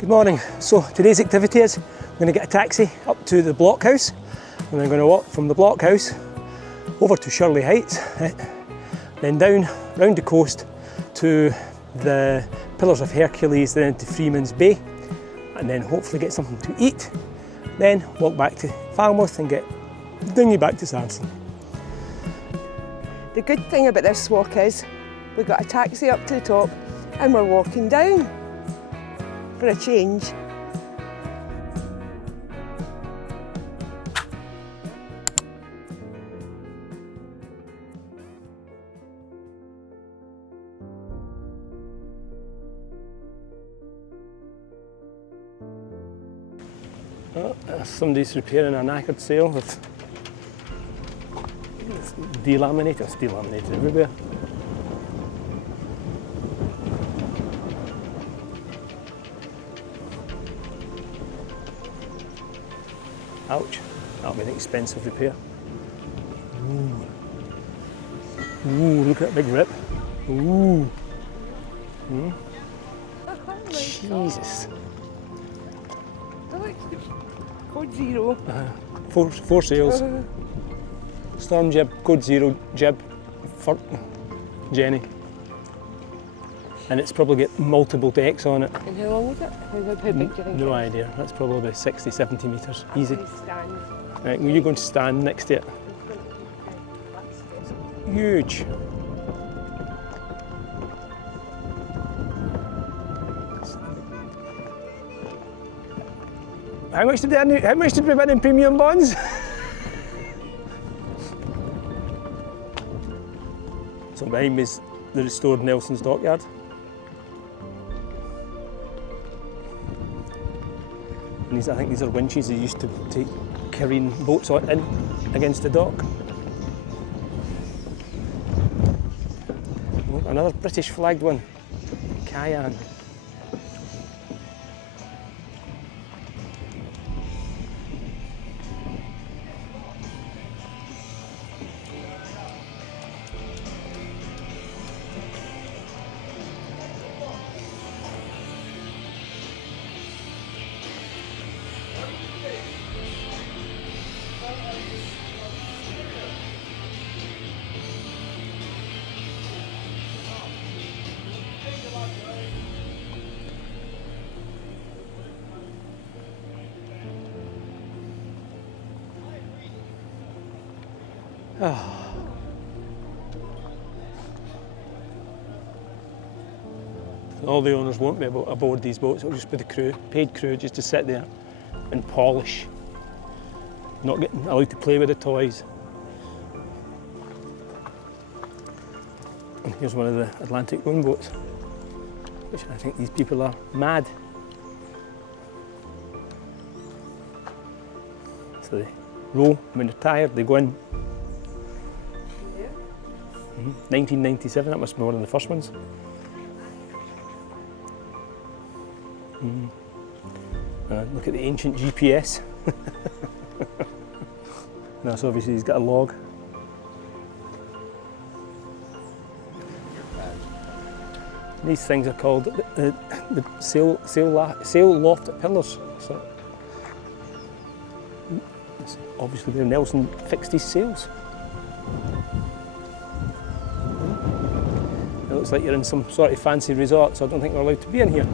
Good morning. So today's activity is I'm going to get a taxi up to the blockhouse and I'm going to walk from the blockhouse over to Shirley Heights, then down round the coast to the Pillars of Hercules, then into Freeman's Bay, and then hopefully get something to eat, then walk back to Falmouth and get the dinghy back to Saracen. The good thing about this walk is we've got a taxi up to the top and we're walking down for a change. Oh, somebody's repairing an anchored sail with delaminated. It's delaminated everywhere. Ouch, that'll be an expensive repair. Ooh, look at that big rip. Ooh. Jesus. Code 0. Four sails. Storm jib, code 0, jib for Jenny. And it's probably got multiple decks on it. And how long was it? How big do you think No it is? idea. That's probably about 60, 70 metres. Easy. Stand. Right, well, you're going to stand next to it. Huge. How much did we win in premium bonds? So behind me is the restored Nelson's Dockyard. And I think these are winches they used to take carrying boats in against the dock. Oh, another British flagged one, Cayenne. All the owners won't be able to board these boats, it'll just be the crew, paid crew, just to sit there and polish. Not getting allowed to play with the toys. And here's one of the Atlantic loan boats, which I think these people are mad. So they row, when they're tired, they go in. 1997, that must be one of the first ones. Look at the ancient GPS. That's obviously he's got a log. These things are called the sail loft at Pillars. So it's obviously where Nelson fixed his sails. It looks like you're in some sort of fancy resort, so I don't think we're allowed to be in here.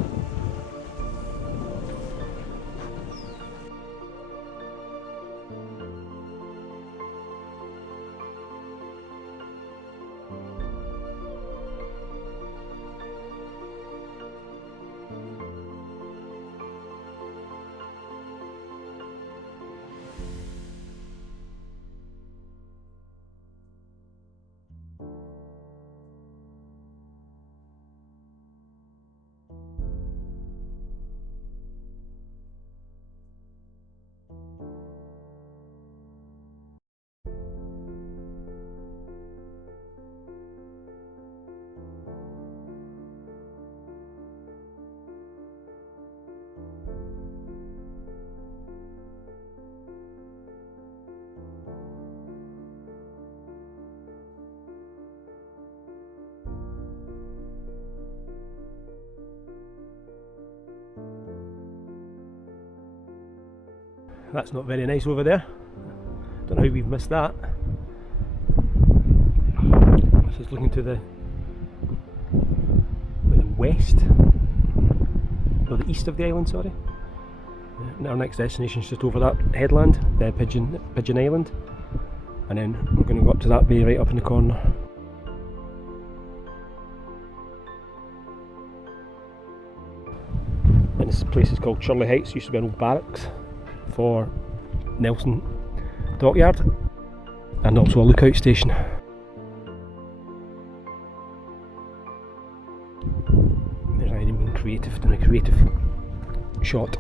That's not very nice over there. Don't know how we've missed that. This is looking to the west, or the east of the island, sorry. And our next destination is just over that headland, Pigeon Island, and then we're going to go up to that bay right up in the corner. And this place is called Shirley Heights. Used to be an old barracks for Nelson Dockyard, and also a lookout station. There's Irene being creative, doing a creative shot.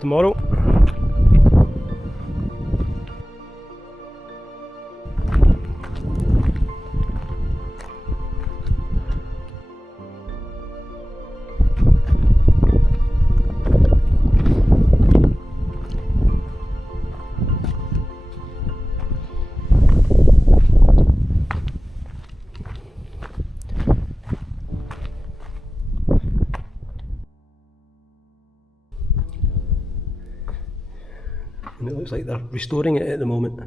Tomorrow. And it looks like they're restoring it at the moment.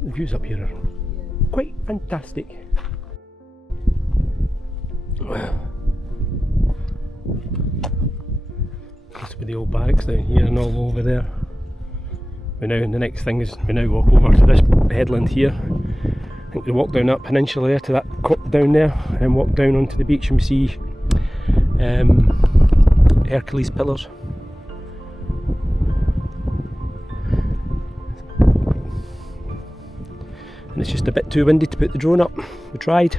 The views up here are quite fantastic. This will be the old barracks down here and all over there. The next thing is we now walk over to this headland here. I think we walk down that peninsula there to that down there, and then walk down onto the beach and we see Hercules Pillars. And it's just a bit too windy to put the drone up. We tried.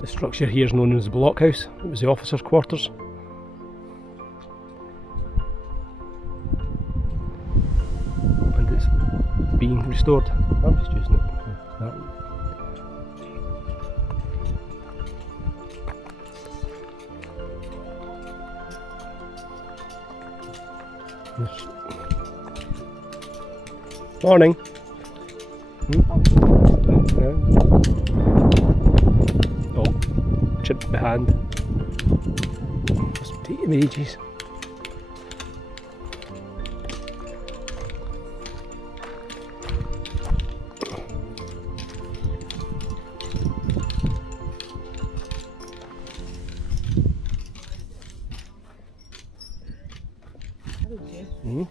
The structure here is known as the blockhouse. It was the officers' quarters. And it's being restored. I'm just using it. That one. Yes. Morning. Oh, chipped behind. Must be taking me ages. Mm-hmm.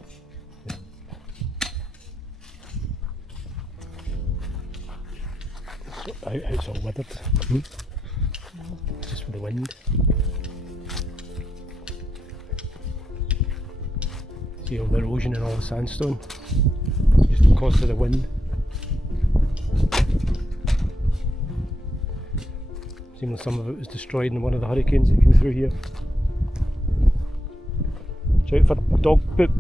It's all withered. Mm-hmm. Just with the wind. See all the erosion and all the sandstone, just because of the wind. Seems like some of it was destroyed in one of the hurricanes that came through here. Watch out for dog poop.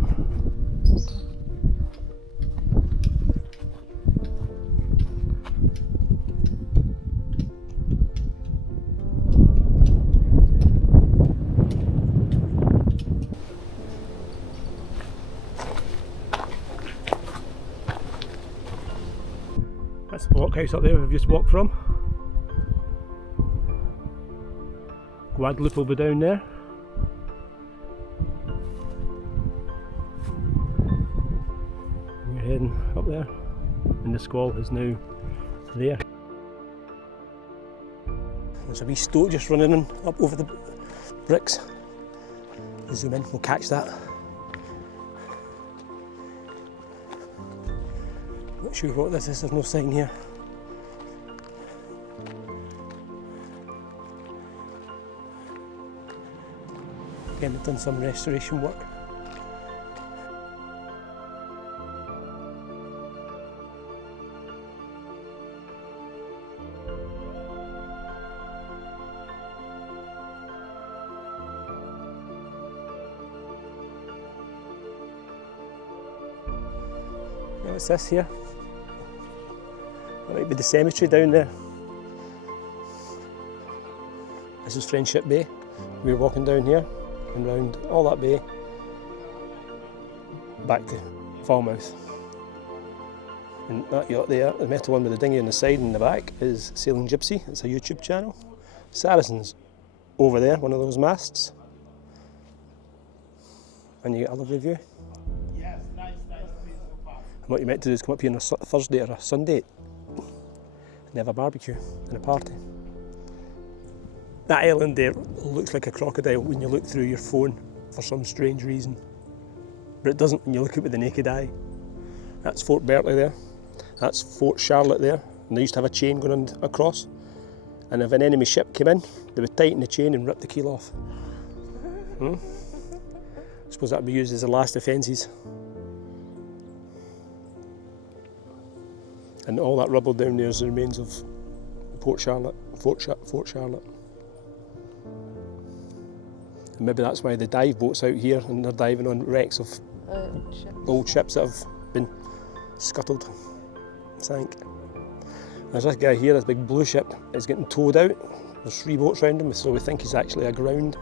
That's the blockhouse up there we've just walked from. Guadalupe will be down there. We're heading up there, and the squall is now there. There's a wee stoat just running in, up over the bricks. We'll zoom in, we'll catch that. Not sure what this is, there's no sign here. Again, they've done some restoration work. What's this here? That might be the cemetery down there. This is Friendship Bay. We're walking down here and round all that bay back to Falmouth. And that yacht there, the metal one with the dinghy on the side and the back, is Sailing Gypsy. It's a YouTube channel. Saracen's over there, one of those masts. And you get a lovely view. What you meant to do is come up here on a Thursday or a Sunday and have a barbecue and a party. That island there looks like a crocodile when you look through your phone for some strange reason. But it doesn't when you look at it with the naked eye. That's Fort Berkeley there. That's Fort Charlotte there. And they used to have a chain going across. And if an enemy ship came in, they would tighten the chain and rip the keel off. I suppose that would be used as the last defences. And all that rubble down there is the remains of Fort Charlotte. And maybe that's why the dive boats out here and they're diving on wrecks of old ships that have been scuttled, sank. There's this guy here, this big blue ship, is getting towed out. There's 3 boats around him, so we think he's actually aground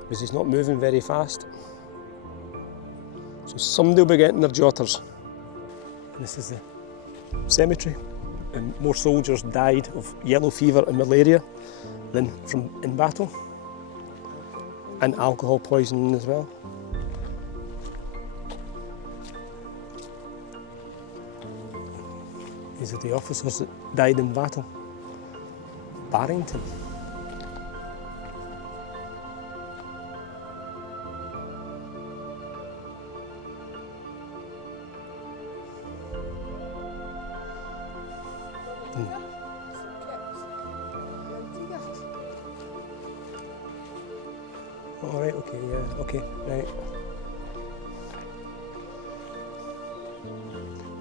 because he's not moving very fast. So somebody will be getting their jotters. And this is the cemetery, and more soldiers died of yellow fever and malaria than in battle, and alcohol poisoning as well. These are the officers that died in battle. Barrington. All right, okay, yeah, okay, right.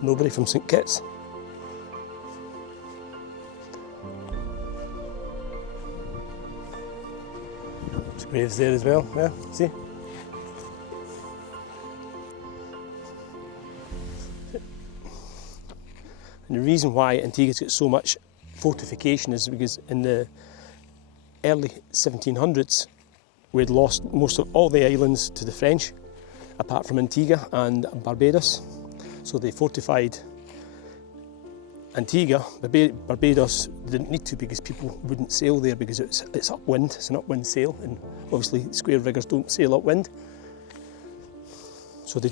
Nobody from St Kitts. There's graves there as well, yeah, see? And the reason why Antigua's got so much fortification is because in the early 1700s, we'd lost most of all the islands to the French, apart from Antigua and Barbados. So they fortified Antigua. Barbados didn't need to because people wouldn't sail there because it's upwind, it's an upwind sail, and obviously square riggers don't sail upwind. So they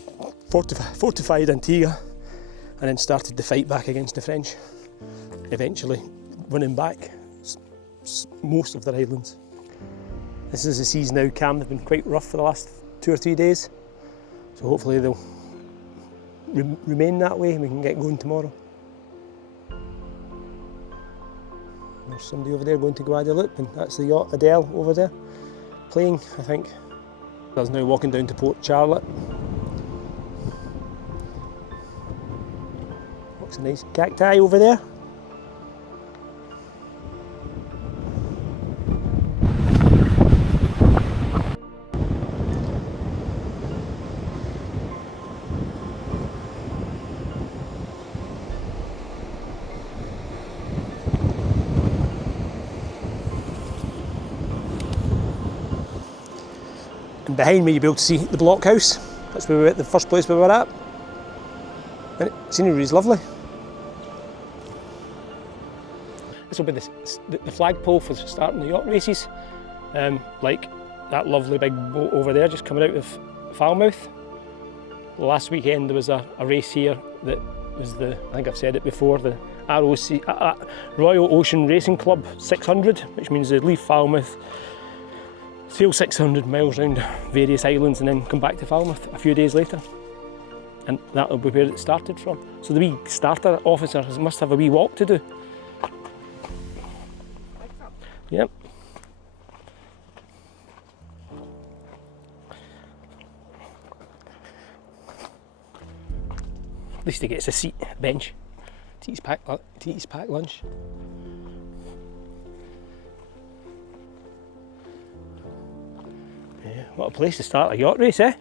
fortified Antigua and then started the fight back against the French, eventually winning back most of their islands. This is the seas now calm. They've been quite rough for the last 2 or 3 days. So hopefully they'll remain that way and we can get going tomorrow. There's somebody over there going to Guadeloupe, and that's the yacht Adele over there playing, I think. There's now walking down to Port Charlotte. Looks a nice cacti over there. And behind me you'll be able to see the blockhouse. That's where we were at, the first place we were at. And the scenery is lovely. This will be the flagpole for starting the yacht races. Like that lovely big boat over there just coming out of Falmouth. Last weekend there was a race here that was I think I've said it before, the Royal Ocean Racing Club 600, which means they leave Falmouth, sail 600 miles around various islands and then come back to Falmouth a few days later. and that'll be where it started from. So the wee starter officer must have a wee walk to do. Yep. At least he gets a seat, bench, to eat his packed lunch. Yeah, what a place to start a yacht race, eh?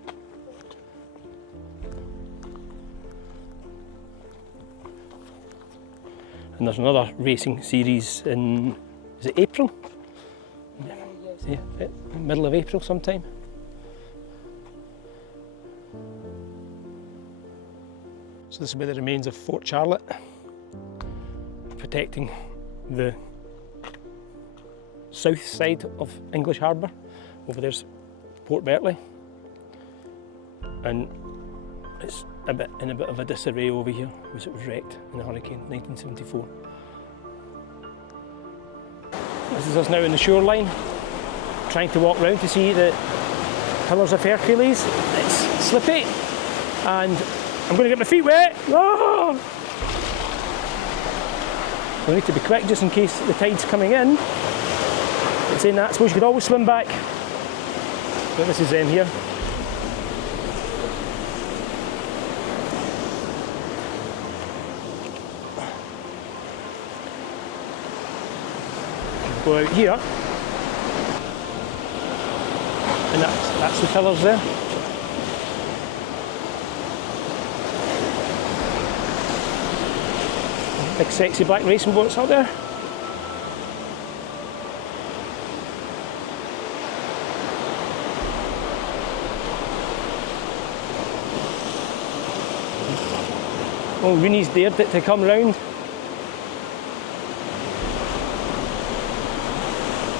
And there's another racing series in, is it April? Yeah, middle of April sometime. So this will be the remains of Fort Charlotte, protecting the south side of English Harbour. Over there's Port Berkeley, and it's in a bit of a disarray over here because it was wrecked in the hurricane 1974. This is us now in the shoreline, trying to walk round to see the Pillars of Hercules. It's slippy and I'm going to get my feet wet. Ah! We need to be quick just in case the tide's coming in. But saying that, I suppose you could always swim back. But this is them here. Go out here, and that's the pillars there. Big sexy black racing boats out there. Oh, Reenie's dared it to come round.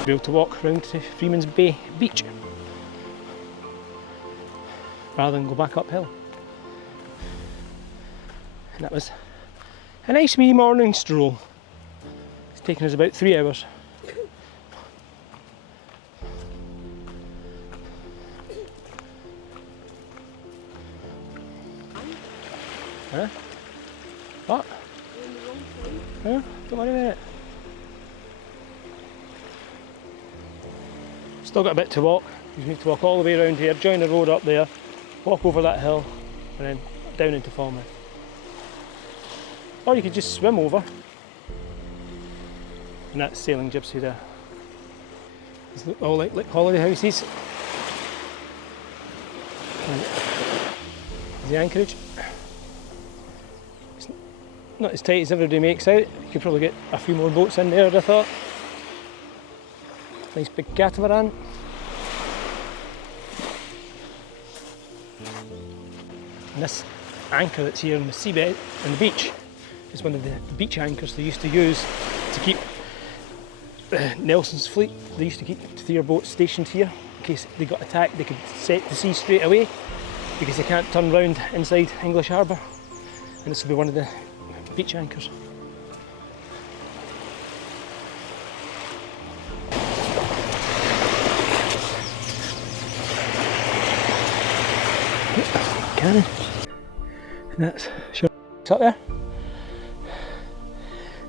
Be able to walk round to Freeman's Bay Beach rather than go back uphill. And that was a nice wee morning stroll. It's taken us about 3 hours. Huh? What? Huh? Don't worry about it. Still got a bit to walk. You need to walk all the way around here, join the road up there, walk over that hill, and then down into Falmouth. Or you could just swim over. And that's Sailing Gypsy there. It's all like holiday houses. And the anchorage. It's not as tight as everybody makes out. You could probably get a few more boats in there, I'd have thought. Nice big catamaran. And this anchor that's here on the seabed, on the beach, is one of the beach anchors they used to use to keep Nelson's fleet. They used to keep 3 boats stationed here in case they got attacked. They could set to sea straight away because they can't turn round inside English Harbour. And this will be one of the beach anchors. Cannon. And that's Shirley Heights up there.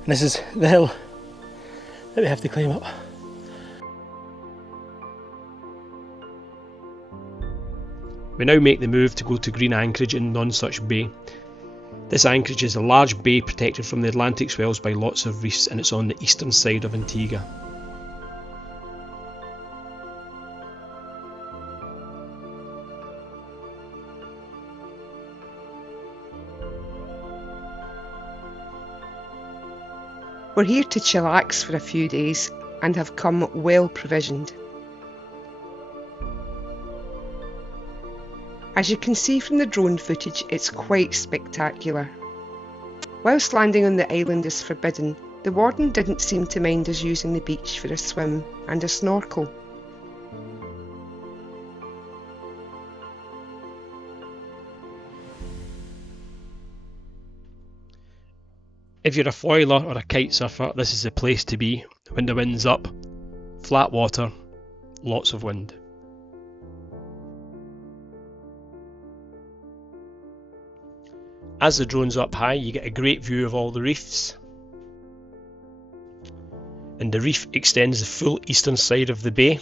And this is the hill that we have to climb up. We now make the move to go to Green Anchorage in Nonsuch Bay. This anchorage is a large bay protected from the Atlantic swells by lots of reefs, and it's on the eastern side of Antigua. We're here to chillax for a few days and have come well provisioned. As you can see from the drone footage, it's quite spectacular. Whilst landing on the island is forbidden, the warden didn't seem to mind us using the beach for a swim and a snorkel. If you're a foiler or a kite surfer, this is the place to be when the wind's up, flat water, lots of wind. As the drone's up high, you get a great view of all the reefs. And the reef extends the full eastern side of the bay.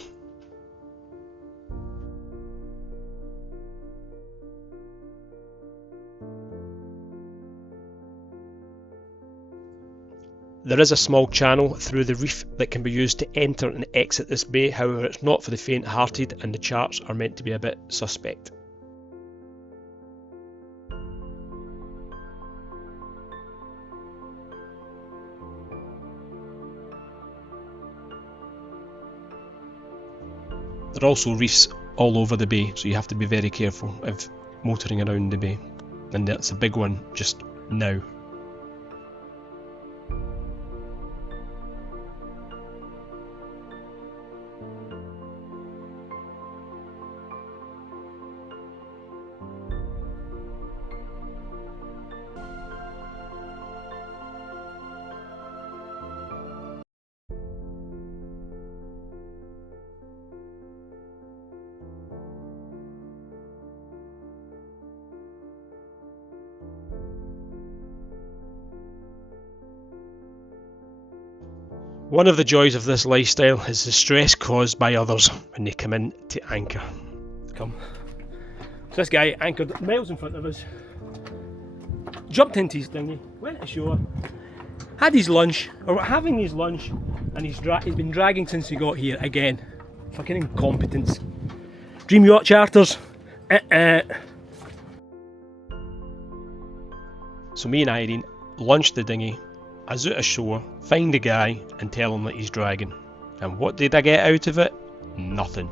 There is a small channel through the reef that can be used to enter and exit this bay, however it's not for the faint-hearted and the charts are meant to be a bit suspect. There are also reefs all over the bay, so you have to be very careful of motoring around the bay, and that's a big one just now. One of the joys of this lifestyle is the stress caused by others when they come in to anchor. Come. So this guy anchored miles in front of us, jumped into his dinghy, went ashore, had his lunch, or having his lunch, and he's been dragging since he got here again. Fucking incompetence. Dream yacht charters. So me and Irene launched the dinghy, I zoot ashore, find the guy and tell him that he's dragging. And what did I get out of it? Nothing.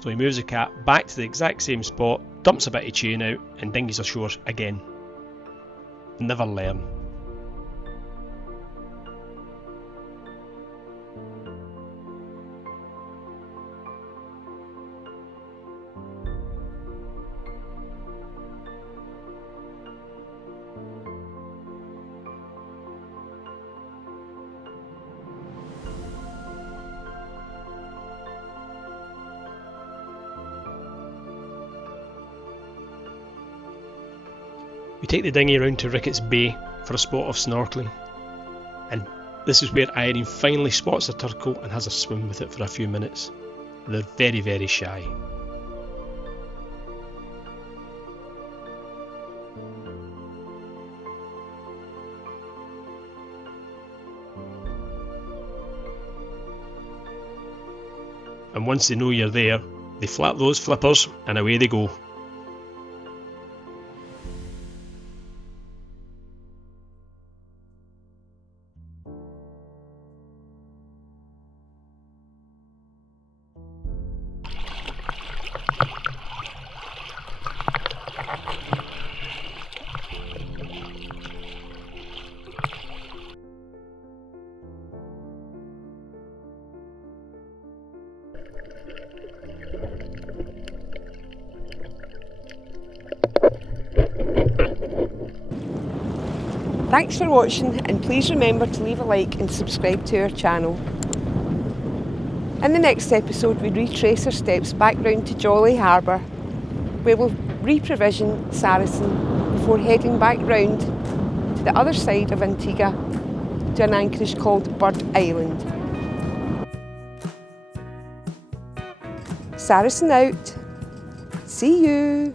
So he moves the cat back to the exact same spot, dumps a bit of chain out and dinghies ashore again. Never learn. We take the dinghy around to Ricketts Bay for a spot of snorkelling, and this is where Irene finally spots a turtle and has a swim with it for a few minutes. They're very, very shy. And once they know you're there, they flap those flippers and away they go. Thanks for watching, and please remember to leave a like and subscribe to our channel. In the next episode we retrace our steps back round to Jolly Harbour, where we'll re-provision Saracen before heading back round to the other side of Antigua to an anchorage called Bird Island. Saracen out. See you!